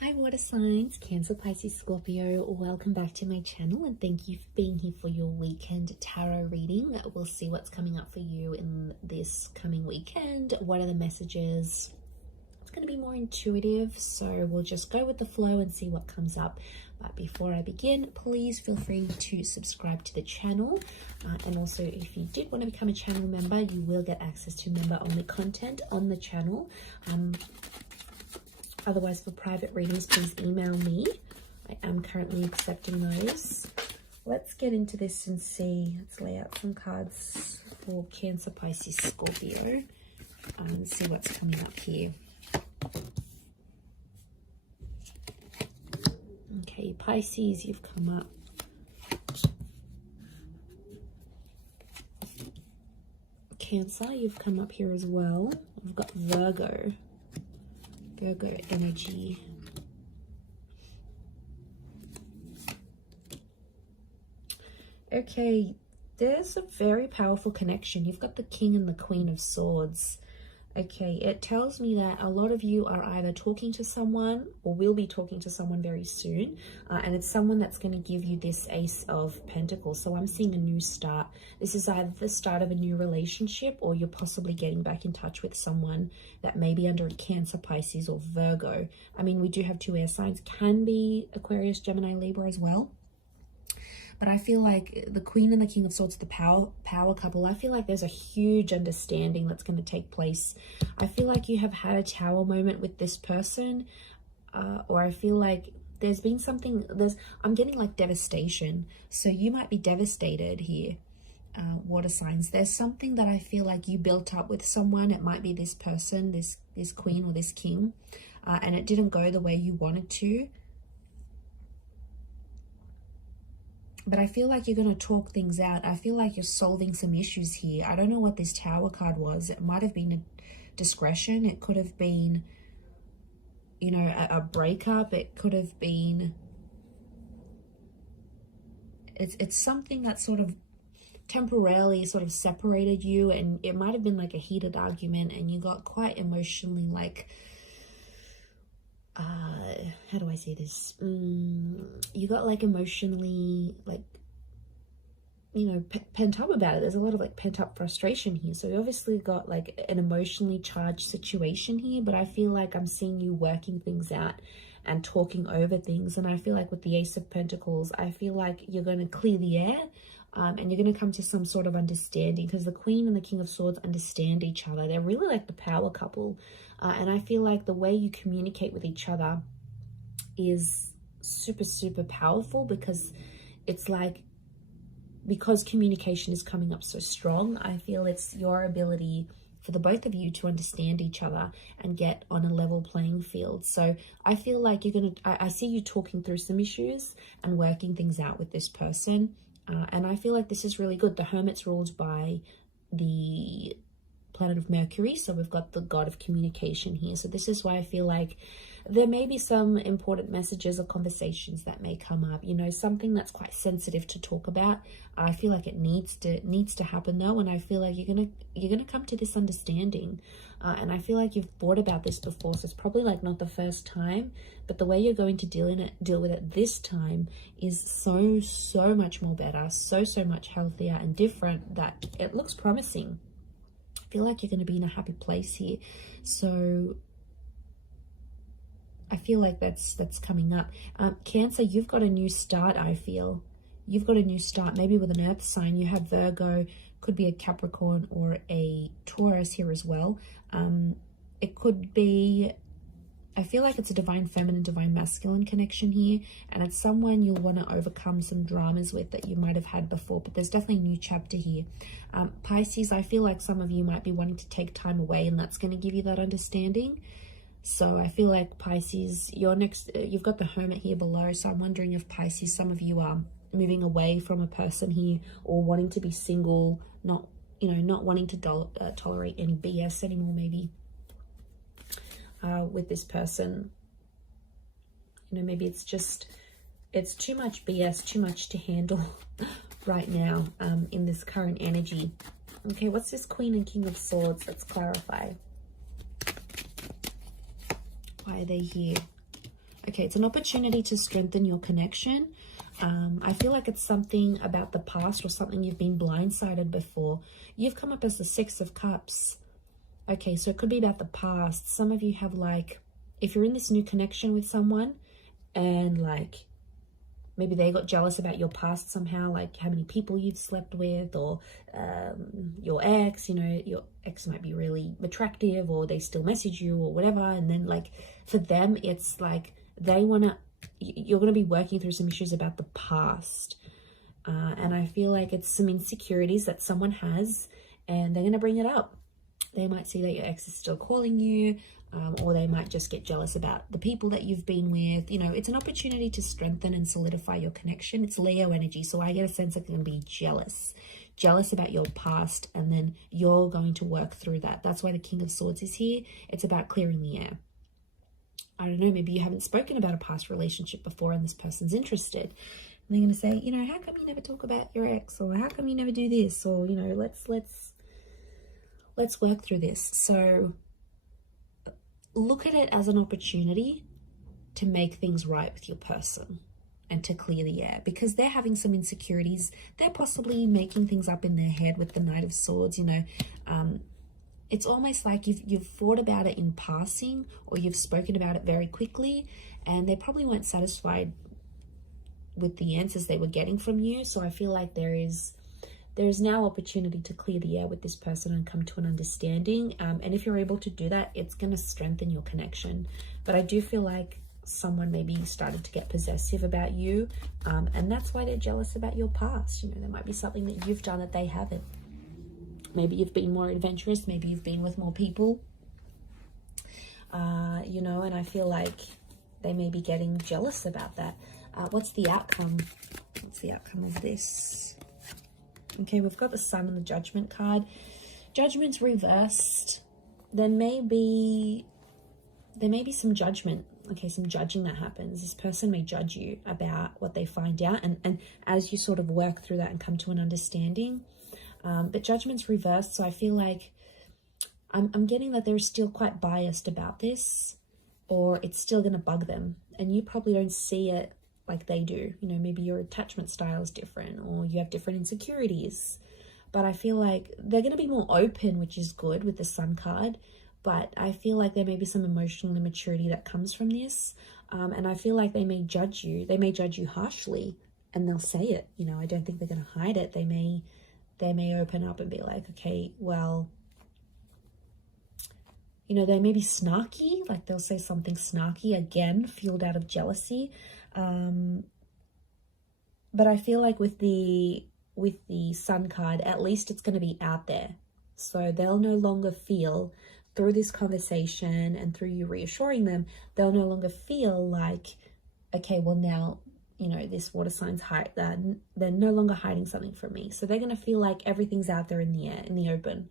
Hi water signs, Cancer, Pisces, Scorpio. Welcome back to my channel and thank you for being here for your weekend tarot reading. We'll see what's coming up for you in this coming weekend. What are the messages? It's going to be more intuitive, so we'll just go with the flow and see what comes up. But before I begin, please feel free to subscribe to the channel. And also, if you did want to become a channel member, you will get access to member-only content on the channel. Otherwise, for private readings, please email me. I am currently accepting those. Let's get into this and see. Let's lay out some cards for Cancer, Pisces, Scorpio and see what's coming up here. Okay, Pisces, you've come up. Cancer, you've come up here as well. We've got Virgo energy. Okay, there's a very powerful connection. You've got the King and the Queen of Swords. Okay, it tells me that a lot of you are either talking to someone or will be talking to someone very soon. And it's someone that's going to give you this Ace of Pentacles. So I'm seeing a new start. This is either the start of a new relationship or you're possibly getting back in touch with someone that may be under a Cancer, Pisces or Virgo. I mean, we do have two air signs. Can be Aquarius, Gemini, Libra as well. But I feel like the Queen and the King of Swords, the power couple, I feel like there's a huge understanding that's going to take place. I feel like you have had a tower moment with this person, or I feel like there's been something, I'm getting like devastation. So you might be devastated here, water signs. There's something that I feel like you built up with someone. It might be this person, this Queen or this King, and it didn't go the way you wanted to. But I feel like you're going to talk things out. I feel like you're solving some issues here. I don't know what this Tower card was. It might have been a discretion. It could have been, you know, a breakup. It could have been... It's something that sort of temporarily sort of separated you. And it might have been like a heated argument and you got quite emotionally like... how do I say this? You got like emotionally like, you know, pent up about it. There's a lot of like pent up frustration here. So you obviously got like an emotionally charged situation here, but I feel like I'm seeing you working things out and talking over things. And I feel like with the Ace of Pentacles, I feel like you're going to clear the air. And you're going to come to some sort of understanding because the Queen and the King of Swords understand each other. They're really like the power couple. And I feel like the way you communicate with each other is super, super powerful because it's like, because communication is coming up so strong, I feel it's your ability for the both of you to understand each other and get on a level playing field. So I feel like you're going to, I see you talking through some issues and working things out with this person. And I feel like this is really good. The Hermit's ruled by the planet of Mercury. So we've got the god of communication here. So this is why I feel like there may be some important messages or conversations that may come up, you know, something that's quite sensitive to talk about. I feel like it needs to happen though. And I feel like you're going to come to this understanding. And I feel like you've thought about this before. So it's probably like not the first time, but the way you're going to deal with it this time is so much more better, so much healthier and different that it looks promising. I feel like you're going to be in a happy place here. So I feel like that's coming up. Cancer, you've got a new start. I feel you've got a new start, maybe with an earth sign. You have Virgo, could be a Capricorn or a Taurus here as well. It could be, I feel like it's a divine feminine, divine masculine connection here, and it's someone you'll want to overcome some dramas with that you might have had before, but there's definitely a new chapter here. Pisces, I feel like some of you might be wanting to take time away, and that's going to give you that understanding. So I feel like Pisces, you've got the Hermit here below, so I'm wondering if Pisces, some of you are moving away from a person here or wanting to be single, not wanting to tolerate any BS anymore, maybe. With this person, you know, maybe it's too much BS, too much to handle right now in this current energy. Okay, what's this Queen and King of Swords? Let's clarify. Why are they here? Okay, it's an opportunity to strengthen your connection. I feel like it's something about the past or something you've been blindsided before. You've come up as the Six of Cups. Okay, so it could be about the past. Some of you have like, if you're in this new connection with someone and like maybe they got jealous about your past somehow, like how many people you've slept with, or your ex, you know, your ex might be really attractive or they still message you or whatever. And then like for them, it's like they want to, you're going to be working through some issues about the past. And I feel like it's some insecurities that someone has and they're going to bring it up. They might see that your ex is still calling you, or they might just get jealous about the people that you've been with. You know, it's an opportunity to strengthen and solidify your connection. It's Leo energy, so I get a sense of going to be jealous about your past, and then you're going to work through that. That's why the King of Swords is here. It's about clearing the air. I don't know, maybe you haven't spoken about a past relationship before and this person's interested. And they're going to say, you know, how come you never talk about your ex? Or how come you never do this? Or, you know, let's work through this. So look at it as an opportunity to make things right with your person and to clear the air, because they're having some insecurities. They're possibly making things up in their head with the Knight of Swords, you know. It's almost like you've thought about it in passing, or you've spoken about it very quickly, and they probably weren't satisfied with the answers they were getting from you. So I feel like there is now opportunity to clear the air with this person and come to an understanding. And if you're able to do that, it's going to strengthen your connection. But I do feel like someone maybe started to get possessive about you, and that's why they're jealous about your past. You know, there might be something that you've done that they haven't. Maybe you've been more adventurous. Maybe you've been with more people. You know, and I feel like they may be getting jealous about that. What's the outcome? What's the outcome of this? Okay, we've got the Sun and the Judgment card. Judgment's reversed. There may be some judgment. Okay, some judging that happens. This person may judge you about what they find out, and as you sort of work through that and come to an understanding. But judgment's reversed, so I feel like I'm getting that they're still quite biased about this, or it's still going to bug them, and you probably don't see it like they do. You know, maybe your attachment style is different, or you have different insecurities. But I feel like they're going to be more open, which is good with the Sun card. But I feel like there may be some emotional immaturity that comes from this. And I feel like they may judge you. They may judge you harshly, and they'll say it. You know, I don't think they're going to hide it. They may open up and be like, okay, well, you know, they may be snarky. Like they'll say something snarky, again, fueled out of jealousy. But I feel like with the Sun card, at least it's going to be out there. So they'll no longer feel, through this conversation and through you reassuring them, they'll no longer feel like, okay, well now, you know, this water sign's they're no longer hiding something from me. So they're going to feel like everything's out there in the air, in the open.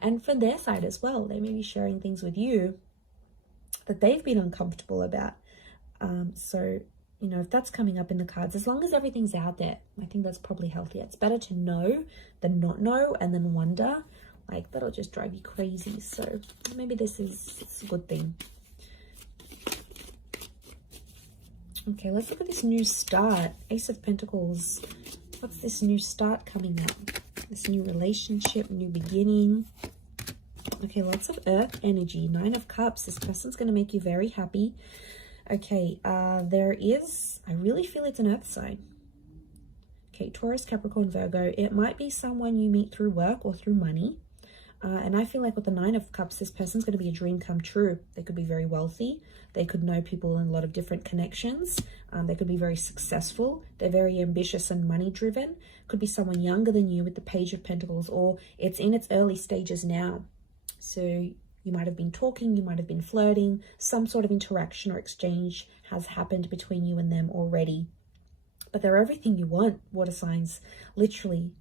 And for their side as well, they may be sharing things with you that they've been uncomfortable about. So, you know, if that's coming up in the cards, as long as everything's out there, I think that's probably healthier. It's better to know than not know and then wonder. Like, that'll just drive you crazy. So maybe it's a good thing. Okay, let's look at this new start. Ace of Pentacles. What's this new start coming up? This new relationship, new beginning. Okay, lots of earth energy. 9 of Cups. This person's going to make you very happy. Okay, I really feel it's an earth sign. Okay, Taurus, Capricorn, Virgo. It might be someone you meet through work or through money. And I feel like with the 9 of Cups, this person's going to be a dream come true. They could be very wealthy. They could know people in a lot of different connections. They could be very successful. They're very ambitious and money driven. Could be someone younger than you with the Page of Pentacles, or it's in its early stages now. So you might have been talking, you might have been flirting. Some sort of interaction or exchange has happened between you and them already. But they're everything you want, water signs. Literally.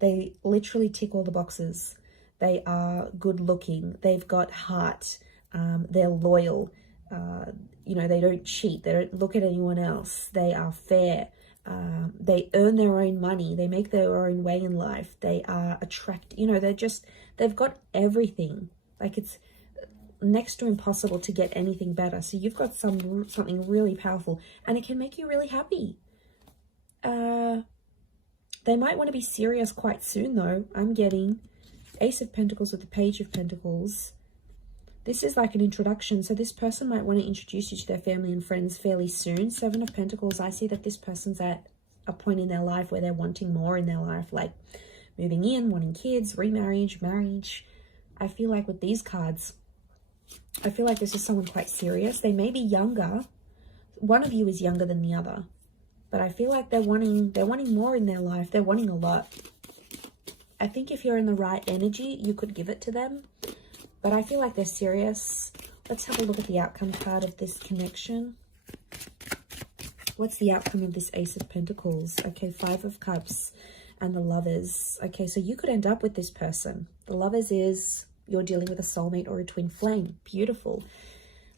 They literally tick all the boxes. They are good looking. They've got heart. They're loyal. You know, they don't cheat. They don't look at anyone else. They are fair. They earn their own money. They make their own way in life. They are attractive. You know, they've got everything. Like next to impossible to get anything better. So you've got something really powerful, and it can make you really happy. They might want to be serious quite soon, though. I'm getting Ace of Pentacles with the Page of Pentacles. This is like an introduction, so this person might want to introduce you to their family and friends fairly soon. Seven of Pentacles, I see that this person's at a point in their life where they're wanting more in their life, like moving in, wanting kids, remarriage, marriage. I feel like with these cards, I feel like this is someone quite serious. They may be younger. One of you is younger than the other, but I feel like they're wanting more in their life. They're wanting a lot. I think if you're in the right energy, you could give it to them. But I feel like they're serious. Let's have a look at the outcome card of this connection. What's the outcome of this Ace of Pentacles? Okay, Five of Cups and the Lovers. Okay, so you could end up with this person. The Lovers is you're dealing with a soulmate or a twin flame. Beautiful.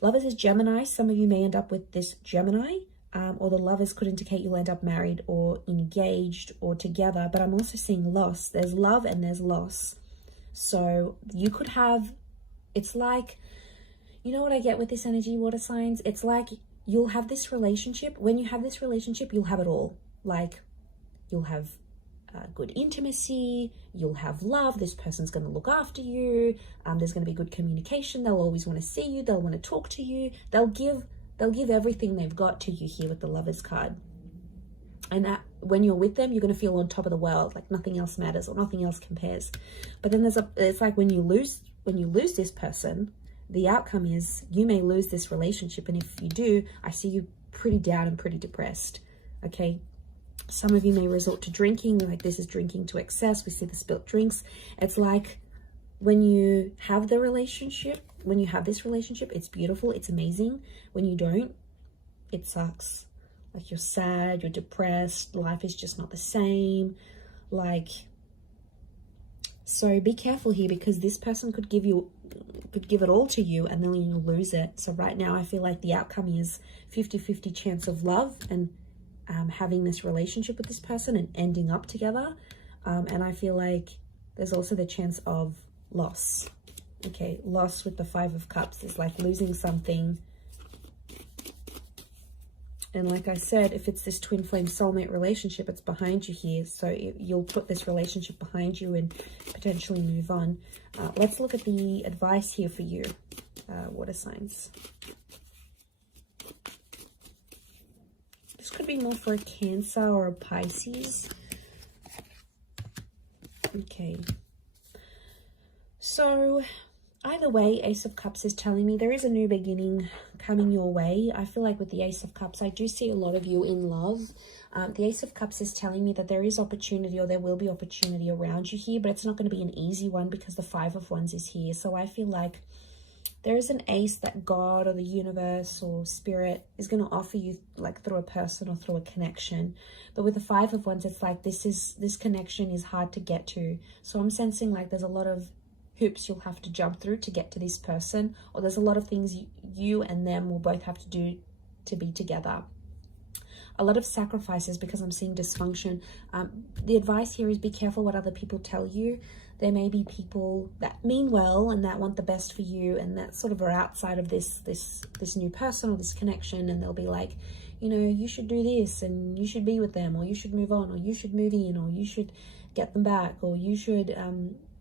Lovers is Gemini. Some of you may end up with this Gemini. Or the Lovers could indicate you'll end up married or engaged or together. But I'm also seeing loss. There's love and there's loss. So you could have... It's like, you know what I get with this energy, water signs? It's like you'll have this relationship. When you have this relationship, you'll have it all. Like, you'll have good intimacy, you'll have love, this person's going to look after you, there's going to be good communication, they'll always want to see you, they'll want to talk to you, they'll give everything they've got to you here with the Lovers card. And that when you're with them, you're going to feel on top of the world, like nothing else matters or nothing else compares. But then it's like when you lose this person, the outcome is you may lose this relationship. And if you do, I see you pretty down and pretty depressed. Okay. Some of you may resort to drinking, like this is drinking to excess. We see the spilt drinks. It's like when you have the relationship, when you have this relationship, it's beautiful, it's amazing. When you don't, it sucks. Like you're sad, you're depressed, life is just not the same. Like, so be careful here, because this person could give it all to you and then you lose it. So right now I feel like the outcome is 50-50 chance of love and having this relationship with this person and ending up together. And I feel like there's also the chance of loss. Okay, loss with the Five of Cups is like losing something. And like I said, if it's this twin flame soulmate relationship, it's behind you here. So you'll put this relationship behind you and potentially move on. Let's look at the advice here for you, water signs. This could be more for a Cancer or a Pisces. Okay. So either way, Ace of Cups is telling me there is a new beginning coming your way. I feel like with the Ace of Cups, I do see a lot of you in love. The Ace of Cups is telling me that there is opportunity, or there will be opportunity around you here, but it's not going to be an easy one because the Five of Wands is here. So I feel like there is an ace that God or the universe or spirit is going to offer you, like through a person or through a connection. But with the Five of Wands, it's like this connection is hard to get to. So I'm sensing like there's a lot of hoops you'll have to jump through to get to this person, or there's a lot of things you and them will both have to do to be together. A lot of sacrifices, because I'm seeing dysfunction. The advice here is be careful what other people tell you. There may be people that mean well and that want the best for you, and that sort of are outside of this new person or this connection, and they'll be like, you know, you should do this and you should be with them, or you should move on, or you should move in, or you should get them back, or you should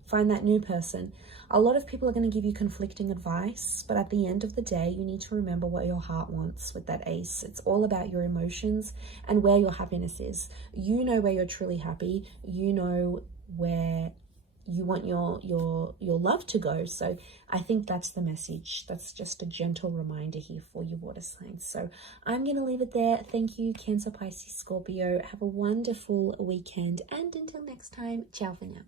find that new person. A lot of people are going to give you conflicting advice, but at the end of the day, you need to remember what your heart wants with that ace. It's all about your emotions and where your happiness is. You know where you're truly happy. You know where you want your love to go. So I think that's the message. That's just a gentle reminder here for you, water signs. So I'm going to leave it there. Thank you, Cancer, Pisces, Scorpio. Have a wonderful weekend, and until next time, ciao for now.